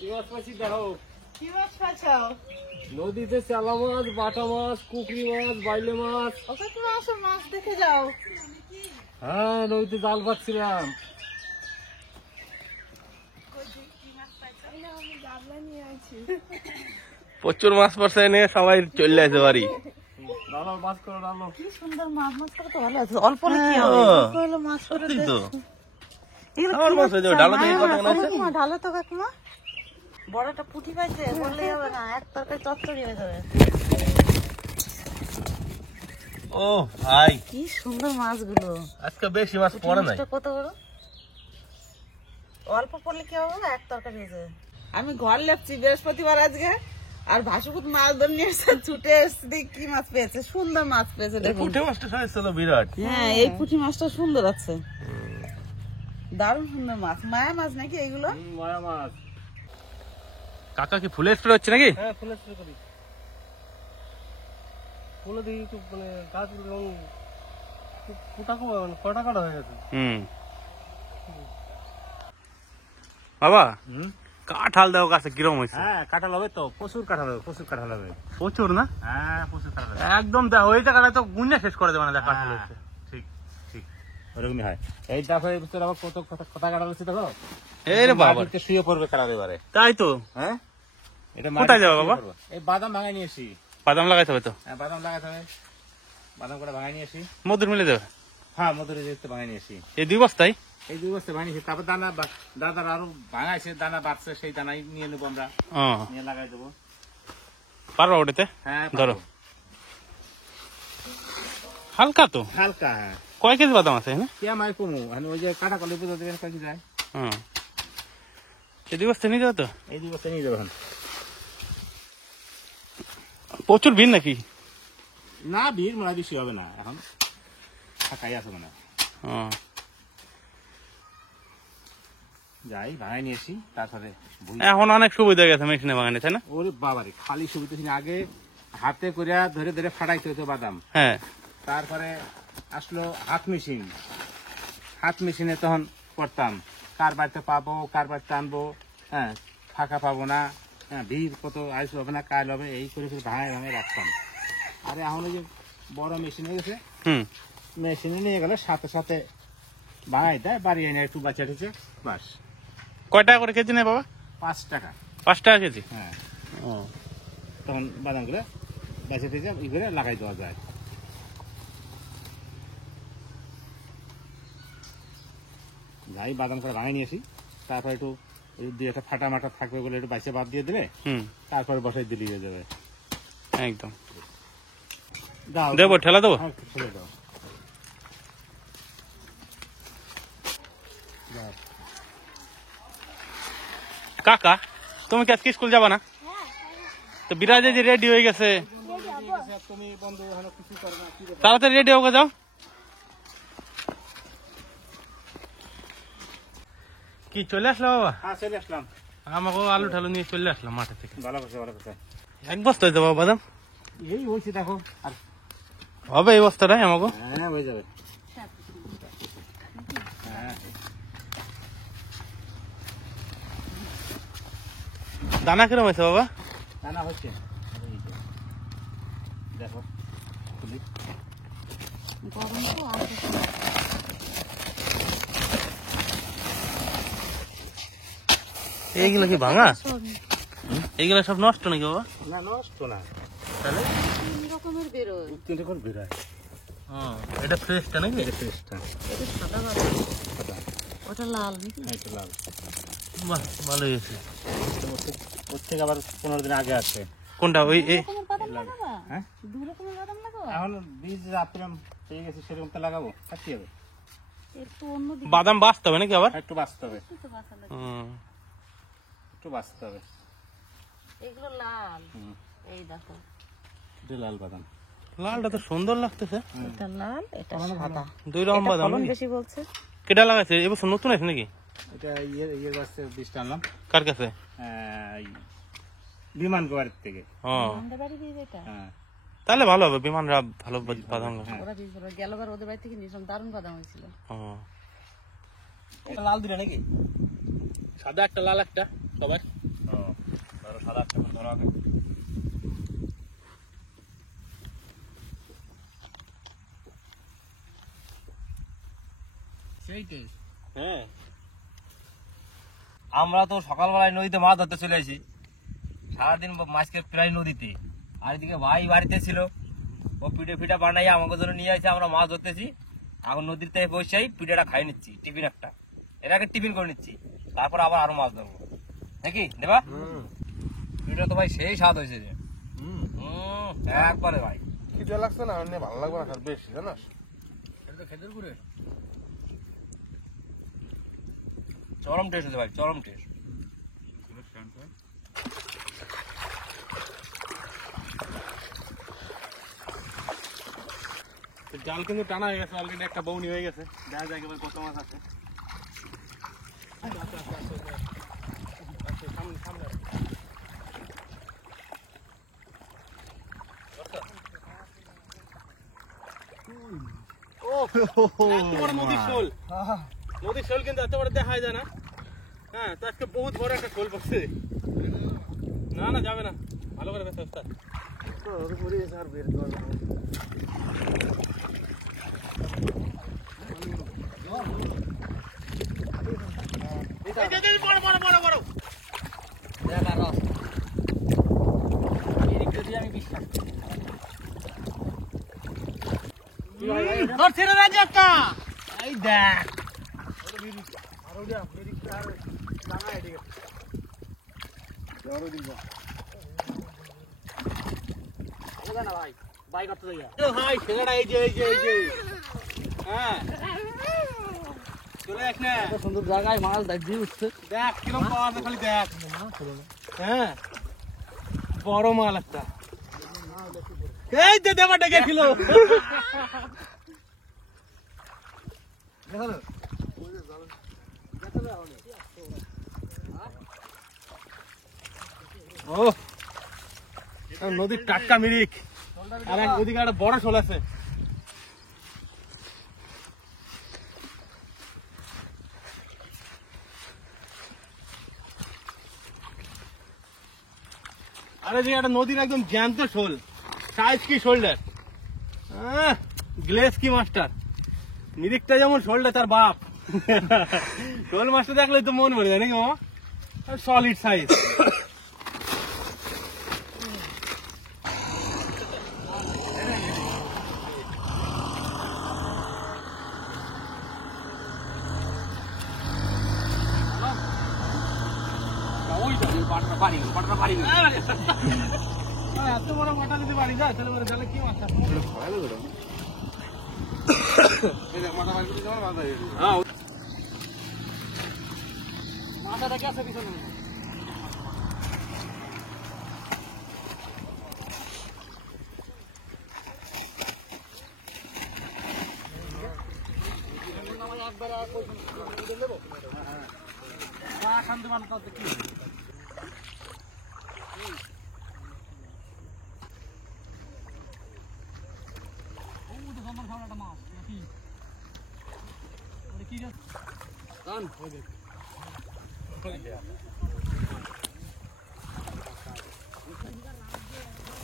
কি মাছ পাইছি দেখো। কি মাছ পাচ্ছাও? নদীতে চালা মাছ, বাটা মাছ, কুকরি মাছ, বাইলে মাছ। ওকে তুমি আসো, মাছ দেখে যাও। হ্যাঁ, নদীতে জাল পাচ্ছিলাম। প্রচুর মাছ পড়ছে, নিয়ে সবাই চলে আসে বাড়ি। ডালো মাছ করো, ডালো। কি সুন্দর মাছ, মাছ করে তো ভালো আছে। অল্প হলে কি হবে? অল্প হলে মাছ করে সত্যি তো। এগুলো আমার কি মাছ হয়ে যাবে, ডালো দিয়ে কত টাকা আছে? কাকিমা, ঢালো তো কাকিমা। বড়টা পুঁটি পাইছে, বললেই হবে না, এক তরকারি চচ্চড়ি হয়ে যাবে। ও ভাই, কি সুন্দর মাছগুলো। আজকে বেশি মাছ পড়ে নাই। মাছটা কত বড়? অল্প পড়লে কি হবে, এক তরকারি হয়ে যাবে। আমি ঘর লেপছি বৃহস্পতিবার আজকে, আর ভাসুকুত মাছ ধরে নিয়ে এসে ছুটে এসে দেখি কি মাছ পেয়েছে। সুন্দর মাছ পেয়েছে দেখুন। পুঁটি মাছটা সাইজ ছিল বিরাট। হ্যাঁ, এই পুঁটি মাছটা সুন্দর আছে, দারুণ সুন্দর মাছ। মায়া মাছ নাকি এইগুলো? মায়া মাছ। কাকা কি ফুলে স্প্রে হচ্ছে নাকি? হ্যাঁ, ফুলে স্প্রে করি। ফুলে দিই একটু, মানে গাছগুলো ফুটা কটা কাটা হয়ে গেছে। বাবা, কাঁঠাল দাও গাছে কিরম হয়েছে? হ্যাঁ, কাঁঠাল হবে তো, প্রচুর কাঁঠাল হবে, প্রচুর কাঁঠাল হবে। প্রচুর না? হ্যাঁ, প্রচুর কাঁঠাল হবে। একদম দেখো, ওই জায়গাটা তো গুঞ্জা শেষ করে দেবে না, দেখা কাঁঠাল হয়েছে। ঠিক ঠিক, ওরকমই হয়। এই তারপরে আবার কত কথা কাঁঠাল হচ্ছে দেখো। এই রে বাবা, মাটিতে শুয়ে পড়বে কাঁঠাল এবারে। তাই তো। হ্যাঁ, এটা কোথায় যাবে বাবা? এই বাদাম ভাঙাই নিয়ে এসি। বাদাম লাগাইতে হবে তো। হ্যাঁ, বাদাম লাগাতে হবে। বাদাম করে ভাঙাই নিয়ে এসি। মধুর মিলে দেবে। হ্যাঁ, মধুরে যেতে ভাঙাই নিয়ে এসি। এই 2 বস্তায়? এই 2 বস্তা ভাঙাই নিয়েছি। তারপর দাদার আরো ভাঙাইছে, দানা বাড়ছে, সেই দানাই নিয়ে নেবো আমরা, নিয়ে লাগাই দেবো। পারবা ওটাতে? হ্যাঁ, ধরো। হালকা তো, হালকা। হ্যাঁ, কয় কেজি বাদাম আছে? হ্যাঁ, কি আমার কমু, ওই যে কাটা কলে পুজো দেবেন কাছে যায়। এই 2 বস্তা নিয়ে যাও তো। এই 2 বস্তা নিয়ে যাবেন। প্রচুর ভিড় নাকি? না, ভিড় মনে হয় বেশি হবে না, এখন ফাঁকাই আছে মনে হয়। যাই ভাঙাই নিয়ে এসি, তারপরে এখন অনেক সুবিধা গেছে মেশিনে বাগানে, তাই না? ওরে বাবারে, খালি সুবিধা ছিল। আগে হাতে করে ধরে ধরে ফাটাইতে হতো বাদাম। হ্যাঁ, তারপরে আসলো হাত মেশিন। হাত মেশিনে তখন করতাম, কার বাড়িতে পাবো, কার বাড়িতে আনবো, হ্যাঁ, ফাঁকা পাবো না, হ্যাঁ, ভিড় কত, আইস হবে না, কাল হবে, এই করে ভাঙায় ভাঙায় রাখতাম। আরে এখন ওই যে বড় মেশিন হয়ে গেছে, মেশিনে নিয়ে গেলে সাথে সাথে ভাঙাই দেয়, বাড়ি এনে একটু বাচ্চা ঠেছে, বাস। কয় টাকা করে কেজি নেই বাবা? 5 টাকা। 5 টাকা কেজি? হ্যাঁ, তখন বাদামগুলো বাচ্চা ঠেছে ই করে লাগাই দেওয়া যায়। যাই বাদাম করে ভাঙাই নিয়েছি, তারপর একটু 2-একটা ফাটা মাটা থাকবে বলে একটু বাইসে বাদ দিয়ে দেবে, তারপরে বসাই দিলে হয়ে যাবে একদম। দাও, দেবো, ঠেলা দেবো? হ্যাঁ, ঠেলে দাও। কাকা, তুমি কি আজকে স্কুল যাবা না? তো বিরাজে যে রেডি হয়ে গেছে, তুমি বন্ধু কিছু করো না, কি তাড়াতাড়ি রেডি হোক, যাও। কি চলে আসলো বাবা? হ্যাঁ, চলে আসলাম। আমাকেও আলু ঠালু নিয়ে চলে আসলাম মাঠে থেকে। ভালো করছে, ভালো করছে। 1 বস্তা হয়ে যাবো বাদাম? এই হয়েছে দেখো, আর হবে এই বস্তাটাই আমাকে? হ্যাঁ, হয়ে যাবে। হ্যাঁ, দানা কিরম হয়েছে বাবা? দানা হচ্ছে, এই যে, দেখো খুলি। এইগুলো কি ভাঙা? এইগুলো সব নষ্ট নাকি বাবা? না, নষ্ট না, তাহলে 3 রকমের বেরোয়। 3 রকম বেরোয়। এটা ফ্রেশটা নাকি? এটা ফ্রেশটা। এটা সাদা বাদাম, ওটা লাল নাকি? হ্যাঁ, এটা লাল। বাহ, ভালোই হয়েছে। ওর থেকে আবার 15 দিন আগে আসছে। কোনটা? ওই এই রকমের বাদাম লাগাবা? হ্যাঁ, 2 রকমের বাদাম লাগাবা? এখন বীজ আপনি পেয়ে গেছি, সেরকম তো লাগাবো, আর কি হবে? একটু অন্য দিকে বাদাম বাঁচতে হবে নাকি আবার? একটু বাঁচতে হবে, তো বাসা লাগে। একটু বাঁচতে হবে। এগুলো লাল, এই দেখো, এটা লাল বাদাম। লালটা তো সুন্দর লাগতেছে। এটা লাল, এটা সাদা। 2 রকম এটা বাদাম ফলন নাকি? বেশি বলছে। কেটা লাগাইছে এবছর? নতুন আছে নাকি? এটা ইয়ের গাছের বীজটা আনলাম, কার কাছে? এই বিমান গোয়ারের থেকে। আমাদের বাড়ি বীজ এটা। হ্যাঁ, তাহলে ভালো হবে, বিমানরা ভালো বাদাম লাগায়। ওরা বীজ বলে গেলবার ওদের বাড়ি থেকে নিয়েছিলাম, দারুণ বাদাম হয়েছিল। এটা লাল দিলে নাকি? সাদা একটা লাল একটা সবাই। সাদা একটা করে ধরো আগে। সেইটাই। হ্যাঁ আমরা তো সকালবেলায় নদীতে মাছ ধরতে চলে আসি, সারাদিন মাছকে প্রায় নদীতে। আর এদিকে ভাই বাড়িতে ছিল, ও পিঠে ফিটা বানাই আমাকে জন্য নিয়ে আসে, আমরা মাছ ধরতেছি। এখন নদীর থেকে বসেই পিঠেটা খাই নিচ্ছি, টিফিন একটা, এর আগে টিফিন করে নিচ্ছি, তারপর আবার আরো মাছ ধরবো নাকি দেবা। পিঠে তো ভাই সেই স্বাদ হয়েছে যে, একবারে ভাই খিদে লাগছে না, এমনি ভালো লাগবে না বেশি, জানাস? খেতের করে চরম টেস্ট হয়েছে ভাই, চরম টেস্ট। জাল কিন্তু টানা হয়ে গেছে অলরেডি, একটা বউনি হয়ে গেছে, দেখা যায় একেবারে কত মাছ আছে। এত বড় নদীর শোল, নদীর শোল কিন্তু এত বড় দেখা যায় না। হ্যাঁ তো আজকে বহুত বড় একটা শোল পড়ছে। না না যাবে না, ভালো করে বেশ ওস্তাদ। এই দেখ ভাই ছেলেটা এই যে এই যে এই যে, হ্যাঁ চলে যাস না, সুন্দর জায়গায় মাছ দেখছি উঠছে। দেখ কিরকম পাওয়া যায় খালি দেখ। হ্যাঁ বড় মাল একটা, এই যে দেবা ডেকেছিল। ও নদীর টাটকা মিরিক, আর এক ওদিকে একটা বড় শোল আছে। আরে যে একটা নদীর একদম জ্যান্ত শোল, সাইজ কি শোল্ডার, গ্লেস কি মাস্টার, মিরিকটা যেমন শোল্ডার তার বাপ। শোল মাছটা দেখলে তো মন ভরে যায় নাকি মামা, সলিড সাইজ। এত বড় মাটা যদি বাড়ি যায় তাহলে ওরা জালে কি মাছ থাকে? মাথাটা কি আছে পিছনে?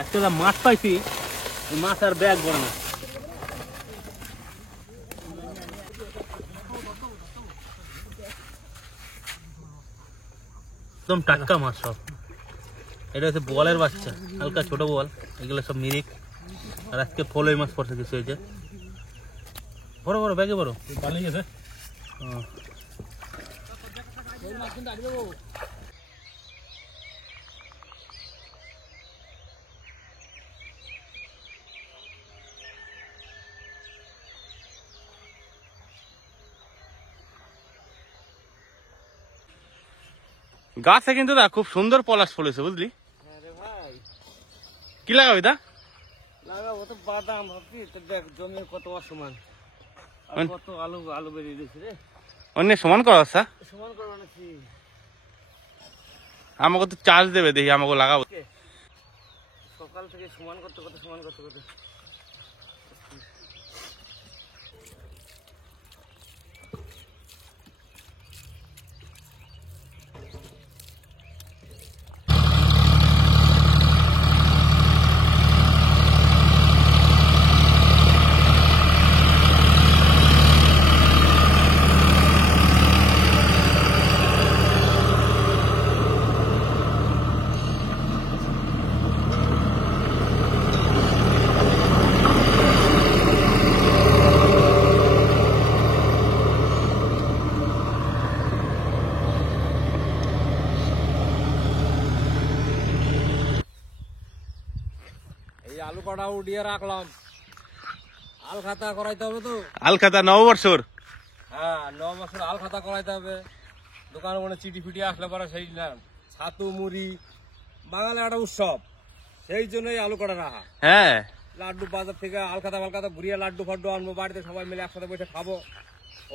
আজকে যা মাছ পাইছি, মাছ আর ব্যাগ বড় না, একদম টাটকা মাছ সব। এটা হচ্ছে বোয়ালের বাচ্চা, হালকা ছোট বোয়াল, এগুলো সব মিরিক। আর আজকে ফলই মাছ পড়ছে কিছু, হয়েছে বড় বড় ব্যাগে বড় পালিয়ে গেছে। গাছে কিন্তু দা খুব সুন্দর পলাশ ফলেছে বুঝলি। কি লাগাবি দা? লাগাবো তো বাদাম, ভাবছি তো দেখ জমি কত অসমান, আর কত আলু আলু বেরিয়ে দিয়েছে রে। অন্য সমান করা আছে, সমান করবো নাকি? আমাকে তো চার্জ দেবে, দেখি আমাকে লাগাবো। সকাল থেকে সমান করতে করতে সমান করতে করতে আলু কটা উঠিয়ে রাখলাম, আল খাতা করাইতে হবে তো। আলখাতা নববর্ষর। হ্যাঁ, 9 বছর আল খাতা করাইতে হবে। দোকানে মনে চিঠি ফিটি আসলে পরে সেই না ছাতু মুড়ি, বাঙালি একটা উৎসব, সেই জন্যই আলু কটা রাখা। হ্যাঁ, লাড্ডু বাজার থেকে আলখাতা ফালখাতা ঘুরিয়ে লাড্ডু ফাড্ডু আনবো, বাড়িতে সবাই মিলে একসাথে বসে খাবো,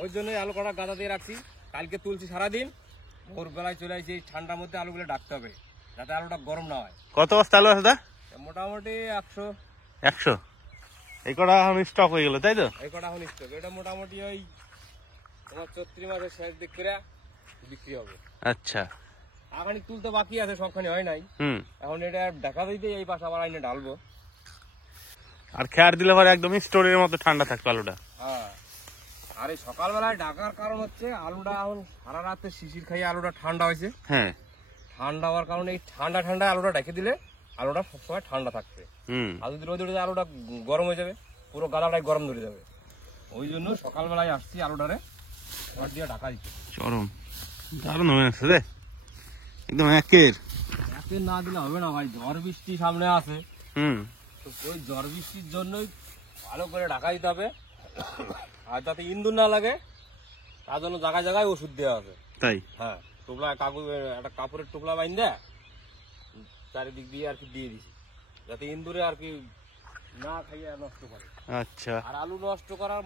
ওই জন্যই আলু কটা গাদা দিয়ে রাখছি। কালকে তুলছি সারাদিন, ভোরবেলায় চলে আসছি। এই ঠান্ডার মধ্যে আলুগুলো ডাকতে হবে যাতে আলুটা গরম না হয়। কত বস্তা আলু আছে দা? মোটামুটি 100। 100। এই কটা এখন স্টক হয়ে গেল, তাই তো? এই কটা এখন স্টক। এটা মোটামুটি ওই তোমার চৈত্রি মাসের শেষ দিক করে বিক্রি হবে। আচ্ছা। আখানি তুলতে বাকি আছে, সবখানি হয় নাই। এখন এটা দেখা দিতে এই পাশে আবার আইনে ঢালবো। আর খেয়ার দিলে পরে একদম স্টোরের মতো ঠান্ডা থাকবে আলুটা। হ্যাঁ, আর এই সকালবেলায় ঢাকার কারণ হচ্ছে আলুটা এখন সারা রাতে শিশির খাইয়ে আলুটা ঠান্ডা হয়েছে। হ্যাঁ। ঠান্ডা হওয়ার কারণে এই ঠান্ডায় আলুটা ঢেকে দিলে আলুটা সবসময় ঠান্ডা থাকবে। আর যদি রোদে রোদে আলুটা গরম হয়ে যাবে, পুরো গাদাটাই গরম ধরে যাবে। ওই জন্য সকালবেলায় আসছি আলুটারে ঘর দিয়ে ঢাকা দিতে। চরম দারুণ হয়ে আসছে রে, একদম একের না দিলে হবে না ভাই, ঝড় বৃষ্টি সামনে আছে। তো ওই ঝড় বৃষ্টির জন্যই ভালো করে ঢাকা দিতে হবে। আর যাতে ইন্দুর না লাগে তার জন্য জায়গায় জায়গায় ওষুধ দেওয়া হবে। তাই? হ্যাঁ, টুকলা কাগজ, একটা কাপড়ের টুকলা বাইন্দা চারিদিক দিয়ে আর কি দিয়ে দিছি, যাতে ইন্দুরে আর কি না খাইয়ে নষ্ট করে। আচ্ছা। আর আলু নষ্ট করার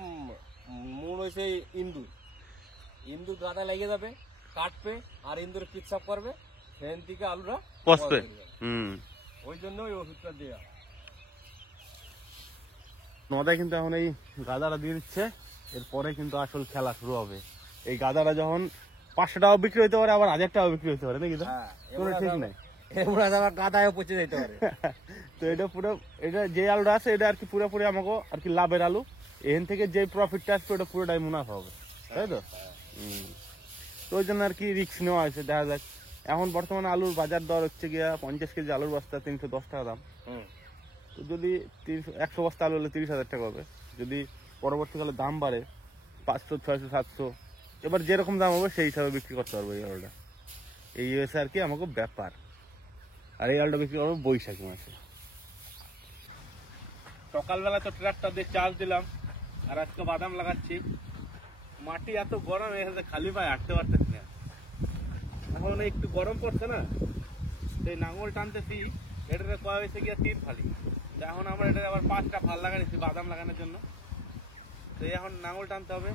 মূল হয়েছে ইন্দুর গাদা লেগে যাবে, কাটবে আর ইন্দুরে পিচ্ছাপ করবে, সেখান থেকে আলুটা পচবে। ওই জন্য ওই ওষুধটা দেওয়া। নদায় কিন্তু এখন এই গাদাটা দিয়ে দিচ্ছে, এরপরে কিন্তু আসল খেলা শুরু হবে। এই গাদাটা যখন 500 টাকা বিক্রি হতে পারে, আবার 1000 টাকা বিক্রি হতে পারে, নাকি? কোনো ঠিক নাই। গাদায় পচে যেতে পারে। তো এটা পুরো, এটা যে আলুটা আছে এটা আর কি পুরোপুরি আমাকে আর কি লাভের আলু। এখান থেকে যে প্রফিটটা আসবে ওটা পুরোটাই মুনাফা হবে, তাই তো? তো ওই জন্য আর কি রিস্ক নেওয়া হয়েছে। দেখা যাক। এখন বর্তমানে আলুর বাজার দর হচ্ছে গিয়া 50 কেজি আলুর বস্তা 310 টাকা দাম। তো যদি 100 বস্তা আলু হলে 30,000 টাকা হবে। যদি পরবর্তীকালে দাম বাড়ে 500, 600, 700, এবার যেরকম দাম হবে সেই হিসাবে বিক্রি করতে পারবো এই আলুটা। এই হয়েছে আর কি আমাকে ব্যাপার। আর এই আলুটা বিক্রি করবো বৈশাখী মাসে। সকালবেলা তো ট্রাক্টর দিয়ে চাষ দিলাম, আর আজকে বাদাম লাগাচ্ছি। মাটি এত গরম হয়ে গেছে, খালি পায়ে হাঁটতে পারতেছি না। এখন একটু গরম পড়ছে না, সেই নাঙল টানতেছি, এটাতে কয়া হয়েছে গিয়ে 3 ফালি। এখন আমরা এটা আবার 5টা ফাল লাগাইছি বাদাম লাগানোর জন্য। তো এখন নাঙল টানতে হবে।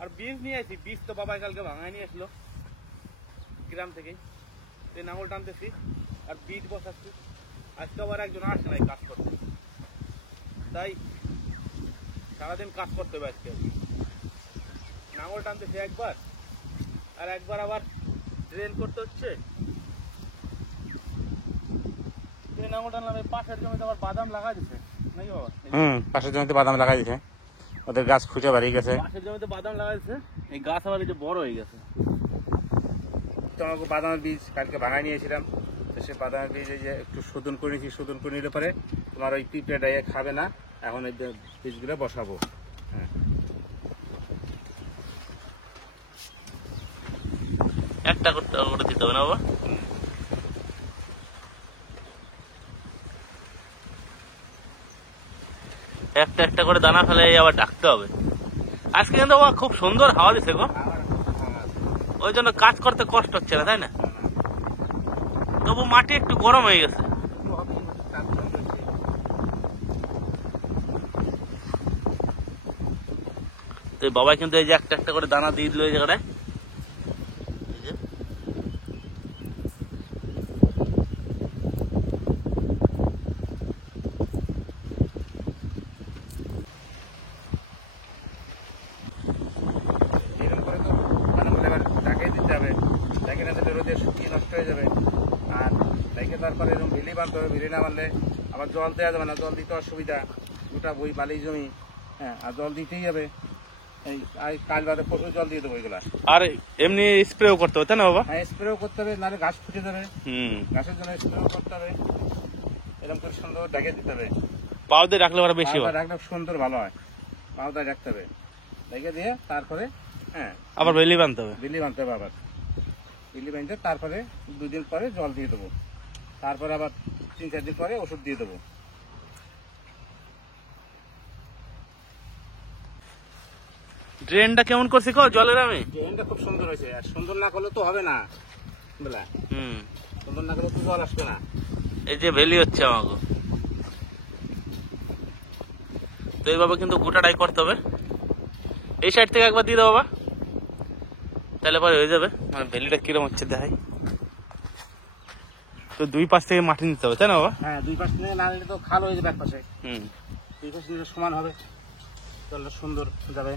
আর বীজ নিয়ে আসি, বীজ তো বাবাই কালকে ভাঙায় নিয়ে আসলো গ্রাম থেকে। এই নাঙল টানতেছি আর বীজ বসাচ্ছি। আজকে আবার একজন আসে নাই কাজ করতে, তাই সারাদিন কাজ করতে হবে আজকে। নাঙল টানতেছি একবার, আর একবার আবার ড্রেন করতে হচ্ছে। নাঙল টানলাম, এই পাশের জমিতে আবার বাদাম লাগাই দিছে, নাকি বাবা? পাশের জমিতে বাদাম লাগাই দিছে, ওদের গাছ খুঁজে বাড়িয়ে গেছে। পাশের জমিতে বাদাম লাগাই দিছে, এই গাছ আবার এই যে বড় হয়ে গেছে। তোমাকে বাদামের বীজ কালকে ভাঙায় নিয়েছিলাম, তো সে বাদামের বীজ এই যে একটু শোধন করে নিয়েছি। শোধন করে নিলে পরে তোমার ওই পিঁপড়ে ডাইয়ে খাবে না। এখন এই বীজগুলো বসাবো। হ্যাঁ, একটা করতে করে দিতে হবে না বাবা? একটা একটা করে দানা ফেলে আবার ডাকতে হবে। আজকে কিন্তু বাবা খুব সুন্দর হাওয়া দিছে গো, ওই জন্য কাজ করতে কষ্ট হচ্ছে না, তাই না? তবু মাটি একটু গরম হয়ে গেছে। তো বাবা কিন্তু এই যে একটা একটা করে দানা দিয়ে দিল এই জায়গাটায়। এরকম করে তো বাদামগুলো এবার ঢাকাই দিতে হবে, ঢাকে না দিলে রোদে শুকিয়ে নষ্ট হয়ে যাবে। আর ঢাকে তারপরে এরকম ভিলি বাঁধতে হবে। ভিলি না বাঁধলে আবার জল দেওয়া যাবে না, জল দিতে অসুবিধা। গোটা বই বালি জমি, হ্যাঁ, আর জল দিতেই হবে। এই কাল বাদে পরশু জল দিয়ে দেবো এগুলা। আর এমনি স্প্রেও করতে হবে, তাই না বাবা? হ্যাঁ, স্প্রেও করতে হবে, নাহলে ঘাস ফুটে যাবে। ঘাসের জন্য স্প্রেও করতে হবে। এরকম করে সুন্দর ঢেকে দিতে হবে। পাও দিয়ে রাখলে ওরা বেশি হয়, রাখলে সুন্দর ভালো হয়। পাউডা রাখতে হবে, রেখে দিয়ে তারপরে হ্যাঁ আবার বেলি বানতে হবে। বিলি বানতে হবে। আবার বিলি বানতে তারপরে 2 দিন পরে জল দিয়ে দেবো। তারপরে আবার 3-4 দিন পরে ওষুধ দিয়ে দেবো। ড্রেনটা কেমন করছি কো জলের আমি? ড্রেনটা খুব সুন্দর হয়েছে, আর সুন্দর না করলে তো হবে না বুঝলা, সুন্দর না করলে তো জল আসবে না। এই যে ভ্যালি হচ্ছে আমাকে, তো এইভাবে কিন্তু গোটাটাই করতে হবে। এই সাইড থেকে একবার দিয়ে দাও বাবা, তাহলে পরে হয়ে যাবে। মানে ভ্যালিটা কিরম হচ্ছে দেখাই। তো দুই পাশ থেকে মাটি নিতে হবে তাই না বাবা? হ্যাঁ, দুই পাশ নিয়ে না নিলে তো খাল হয়ে যাবে এক পাশে, হুম। দুই পাশে নিলে সমান হবে, জলটা সুন্দর যাবে।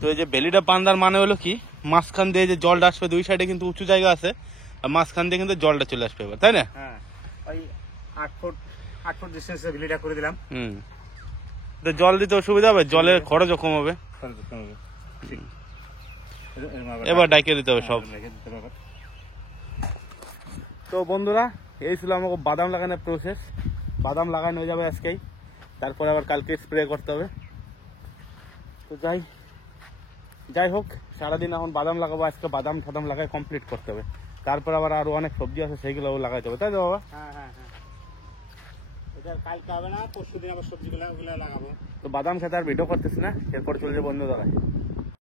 তো এই যে ভ্যালিটা বান্ধার মানে হলো কি, মাঝখান দিয়ে যে জলটা আসবে, দুই সাইডে কিন্তু উঁচু জায়গা আছে, আর মাঝখান দিয়ে কিন্তু জলটা চলে আসবে এবার, তাই না? হ্যাঁ, ওই 8 ফুট ডিস্টেন্সে ভিলিটা করে দিলাম। হুম। তো জল দিতে অসুবিধা হবে, জলের খরচও কম হবে। ঠিক। এবার ডাইকে দিতে হবে সব। রেখে দিতে হবে আবার। তো বন্ধুরা, এই ছিল আমাকে বাদাম লাগানোর প্রসেস। বাদাম লাগানো হয়ে যাবে আজকেই, তারপরে আবার কালকে স্প্রে করতে হবে। তো যাই হোক, সারাদিন এখন বাদাম লাগাবো, আজকে বাদাম ঠাদাম লাগাই কমপ্লিট করতে হবে। তারপর আবার আরো অনেক সবজি আছে, সেইগুলোও লাগাইতে হবে, তাই তো বাবা? হ্যাঁ হ্যাঁ হ্যাঁ, এটা আর কালকে হবে না, পরশু দিন আবার সবজিগুলো লাগাবো। তো বাদাম খেতে আর ভিডিও করতেছি না, এরপর চলে যাবো অন্য জায়গায়।